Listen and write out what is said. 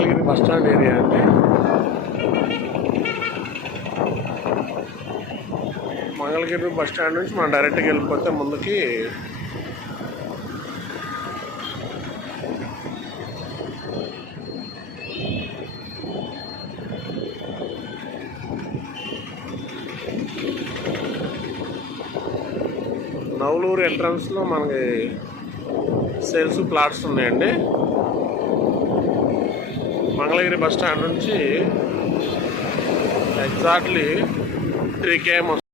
Mangalagiri bus stand area అండి. Mangalagiri bus stand నుంచి మనం డైరెక్ట్గా వెళ్ళిపోతే ముందుకి నవలూరు ఎంట్రన్స్లో మనకి సేల్స్ ప్లాట్స్ ఉన్నాయండి. మంగళగిరి బస్ స్టాండ్ నుంచి ఎగ్జాక్ట్లీ 3 km